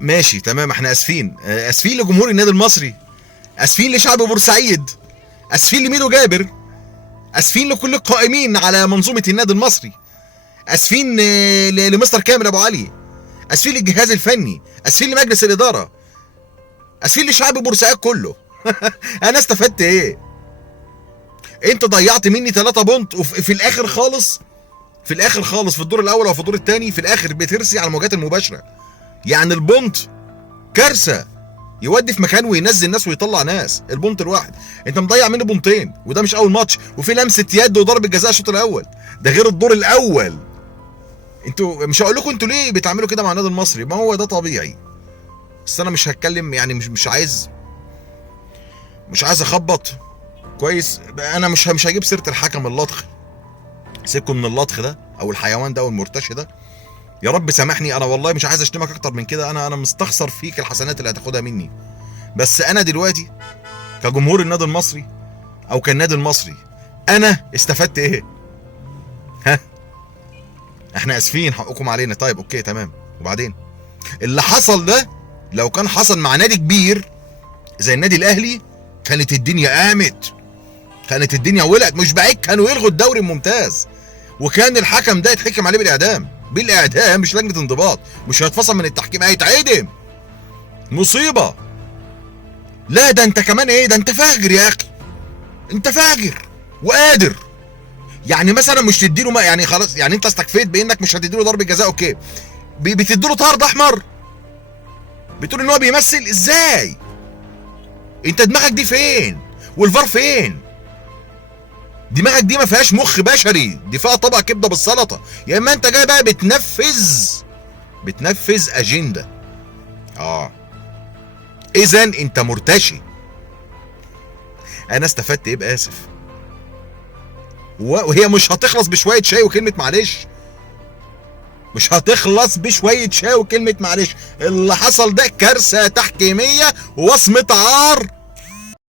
ماشي تمام، احنا اسفين، اسفين لجمهور النادي المصري، اسفين لشعب بورسعيد، اسفين لميدو جابر، اسفين لكل القائمين على منظومه النادي المصري، اسفين لمستر كامل ابو علي، اسفين للجهاز الفني، اسفين لمجلس الاداره، اسفين لشعب بورسعيد كله. انا استفدت ايه؟ انت ضيعت مني 3 بونت، وفي الاخر خالص، في الاخر خالص، في الدور الاول او في الدور الثاني، في الاخر بترسي على المواجهات المباشره. يعني البونت كارثه، يودي في مكان وينزل ناس ويطلع ناس. البونت الواحد انت مضيع مني بونتين، وده مش اول ماتش، وفي لمسه يد وضربه جزاء الشوط الاول، ده غير الدور الاول. انتوا مش هقول لكم انتوا ليه بتعملوا كده مع النادي المصري، ما هو ده طبيعي. بس انا مش هتكلم، يعني مش عايز اخبط كويس. انا مش هجيب سيره الحكم اللطخ، سيبكم من اللطخ ده او الحيوان ده او المرتشي ده. يا رب سامحني، انا والله مش عايز اشتمك اكتر من كده، انا مستخسر فيك الحسنات اللي هتاخدها مني. بس انا دلوقتي كجمهور النادي المصري او كالنادي المصري، انا استفدت ايه؟ ها؟ احنا اسفين، حقكم علينا. طيب اوكي تمام، وبعدين اللي حصل ده لو كان حصل مع نادي كبير زي النادي الاهلي كانت الدنيا قامت، كانت الدنيا ولعت. مش بعيد كانوا يلغوا الدوري الممتاز، وكان الحكم ده يتحكم عليه بالاعدام، مش لجنه انضباط، مش هيتفصل من التحكيم، هيتعدم. مصيبه. لا ده انت كمان ايه؟ ده انت فاجر يا اخي، انت فاجر وقادر. يعني مثلا مش تديله يعني خلاص، يعني انت استكفيت بانك مش هتديله ضربه جزاء، اوكي، بتديله طرد احمر، بتقول ان هو بيمثل. ازاي؟ انت دماغك دي فين؟ والفار فين؟ دماغك دي ما فيهاش مخ بشري، دي فيها طبق كبده بالسلطه. يا اما انت جاي بقى بتنفذ اجنده. اذا انت مرتشي. انا استفدت ايه باسف؟ وهي مش هتخلص بشويه شاي وكلمه معلش، مش هتخلص بشويه شاي وكلمه معلش. اللي حصل ده كارثه تحكيميه ووصمه عار